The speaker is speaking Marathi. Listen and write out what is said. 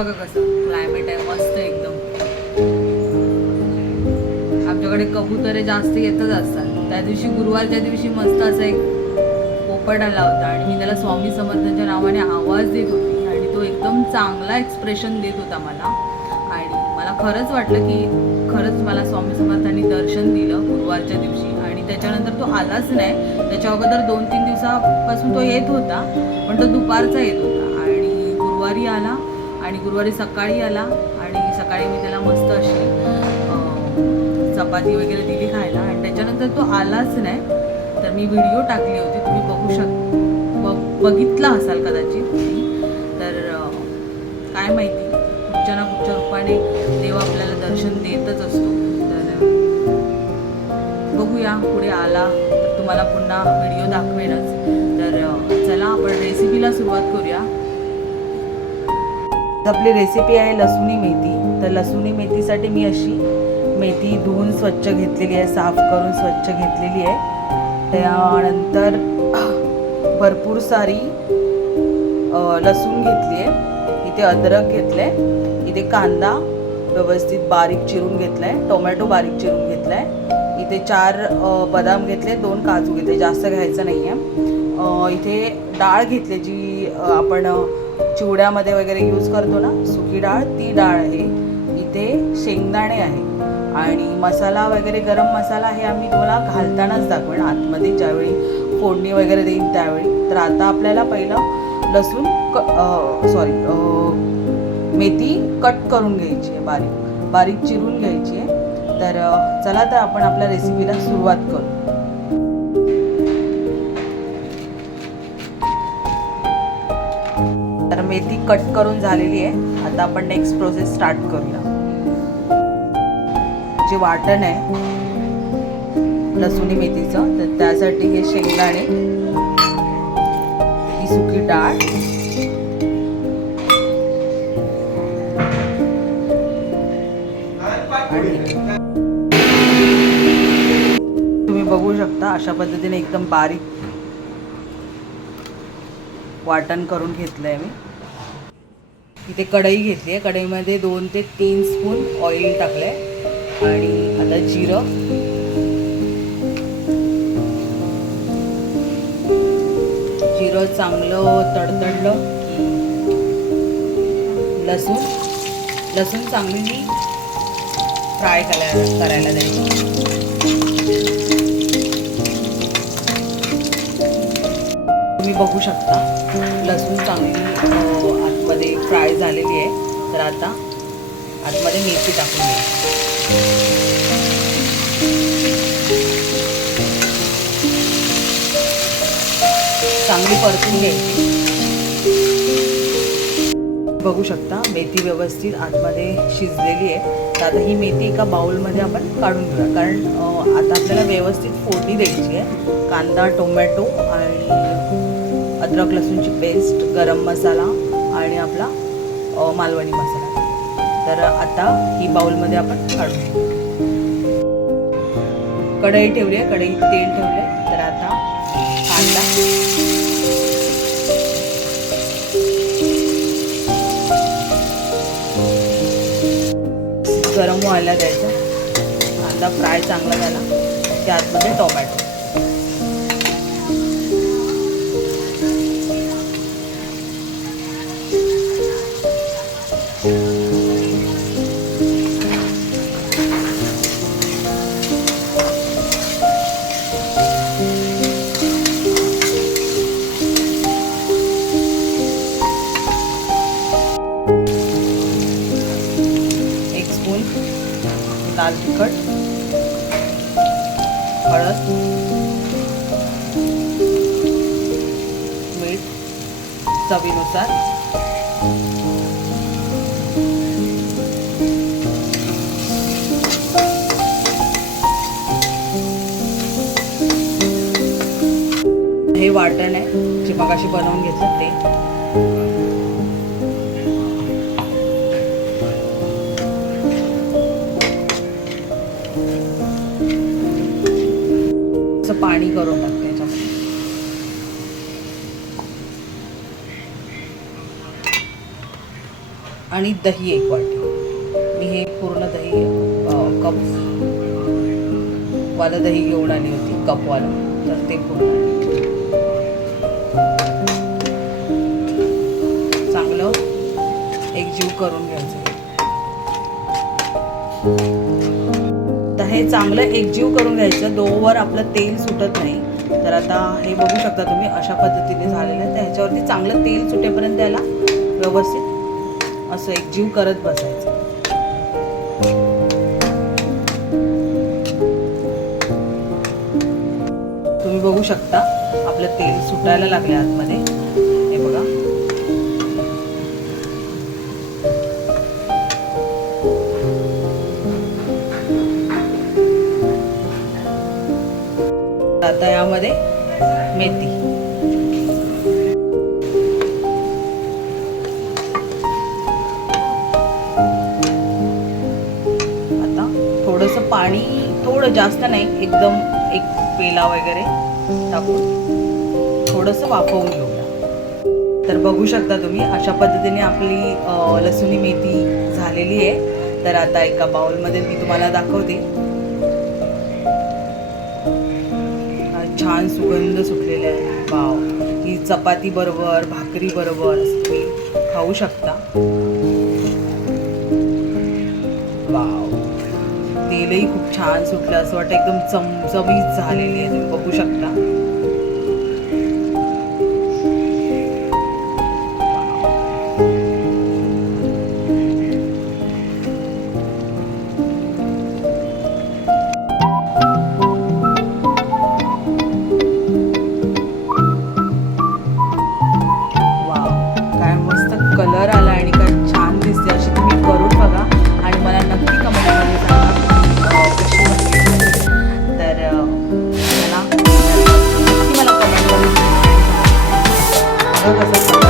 बघा कसं क्लायमेट आहे, मस्त एकदम. आमच्याकडे कबुतरे जास्त येतच असतात. त्या दिवशी गुरुवारच्या दिवशी मस्त असा एक पोपट आला होता आणि मी त्याला स्वामी समर्थांच्या नावाने आवाज देत होती आणि तो एकदम चांगला एक्सप्रेशन देत होता मला. आणि मला खरंच वाटलं की खरंच मला स्वामी समर्थांनी दर्शन दिलं गुरुवारच्या दिवशी. आणि त्याच्यानंतर तो आलाच नाही. त्याच्या अगोदर 2-3 दिवसापासून तो येत होता, पण तो दुपारचा येत होता. आणि गुरुवारी आला आणि गुरुवारी सकाळी आला आणि सकाळी मी त्याला मस्त अशी चपाती वगैरे दिली खायला. आणि त्याच्यानंतर तो आलाच नाही. तर मी व्हिडिओ टाकली होती, तुम्ही बघितला असाल कदाचित. तर काय माहिती, कुठच्या ना कुठच्या रूपाने देव आपल्याला दर्शन देतच असतो. तर बघूया, पुढे आला तर तुम्हाला पुन्हा व्हिडिओ दाखवेनच. तर चला आपण रेसिपीला सुरुवात करूया. आपली रेसिपी आहे लसुणी मेथी. तर लसुणी मेथीसाठी मी अशी मेथी धुवून स्वच्छ घेतलेली आहे, साफ करून स्वच्छ घेतलेली आहे. त्यानंतर भरपूर सारी लसूण घेतली आहे, इथे अद्रक घेतलं आहे, इथे कांदा व्यवस्थित बारीक चिरून घेतला आहे, टोमॅटो बारीक चिरून घेतला आहे, इथे 4 बदाम घेतले, 2 काजू घेतले, जास्त घ्यायचं नाही आहे. इथे डाळ घेतली जी आपण चिवड्यामध्ये वगैरे यूज करतो ना, सुकी डाळ, ती डाळ आहे. इथे शेंगदाणे आहे आणि मसाला वगैरे गरम मसाला हे आम्ही तुम्हाला घालतानाच दाखवेन आतमध्ये, ज्यावेळी फोडणी वगैरे देईन त्यावेळी. तर आता आपल्याला पहिलं लसूण मेथी कट करून घ्यायची आहे, बारीक बारीक चिरून घ्यायची आहे. तर चला तर आपण आपल्या रेसिपीला सुरुवात करू. तर मेथी कट करून झालेली आहे. आता आपण नेक्स्ट प्रोसेस स्टार्ट करूया. जे वाटण आहे लसुणी मेथीचं, तर त्यासाठी हे शेंगदाणे, ही सुकी डाळ, तुम्ही बघू शकता अशा पद्धतीने एकदम बारीक वाटण करून घेतलंय मी. इथे कढई घेतली आहे, कढईमध्ये 2 ते 3 स्पून ऑइल टाकलंय आणि आता जिरं, चांगलं तडतडलं लसूण चांगली फ्राय करायला द्यायची. तुम्ही बघू शकता लसूण चांगली आतमध्ये फ्राय झालेली आहे. तर आता आतमध्ये मेथी टाकून द्यायची. चांगली परतून घ्यायची. बघू शकता मेथी व्यवस्थित आतमध्ये शिजलेली आहे. तर आता ही मेथी एका बाउलमध्ये आपण काढून घेऊया, कारण आता आपल्याला व्यवस्थित फोडणी द्यायची आहे. कांदा, टोमॅटो आणि अद्रक लसूणची पेस्ट, गरम मसाला आणि आपला मालवणी मसाला. तर आता ही बाउलमध्ये आपण काढून घेऊ. कढई ठेवली आहे, कढईत तेल ठेवले. तर आता कांदा, गरम व्हायला द्यायचा. कांदा फ्राय चांगला झाला की आतमध्ये टोमॅटो, लाल तिखट, हळद, मीठ चवीनुसार, हे वाटण आहे जे मगाशी बनवून घेतलं ते. पाणी करून टाकते याच्यामध्ये. आणि दही 1 वाटी. मी हे पूर्ण दही कप वाला दही घेऊन आली होती, कपवाला, तर ते पूर्ण चांगलं एकजीव करून घ्यायचं. तर हे चांगलं एकजीव करून घ्यायचं, दोवर आपलं तेल सुटत नाही. तर आता हे बघू शकता तुम्ही अशा पद्धतीने झालेलं आहे. तर ह्याच्यावरती चांगलं तेल सुटेपर्यंत त्याला व्यवस्थित असं एकजीव करत बसायचं. तुम्ही बघू शकता आपलं तेल सुटायला लागले आतमध्ये, हे बघा. आता यामध्ये मेथी, आता थोडंसं पाणी, थोडं जास्त नाही, एकदम 1 पेला वगैरे टाकून थोडंसं वाफवून घेऊया. तर बघू शकता तुम्ही अशा पद्धतीने आपली लसुणी मेथी झालेली आहे. तर आता एका बाउलमध्ये मी तुम्हाला दाखवते. छान सुगंध सुटलेला आहे. वाव, ही चपाती बरोबर, भाकरी बरोबर तुम्ही खाऊ शकता. वाव, तेलही खूप छान सुटलं, असं वाटतं एकदम चमचमीत झालेली आहे. तुम्ही बघू शकता. कलर आला आणि काय छान दिसते. अशी तुम्ही करून बघा आणि मला नक्की कमेंटमध्ये सांगा कशी वाटली. तर मला कमेंटमध्ये सांगा कसं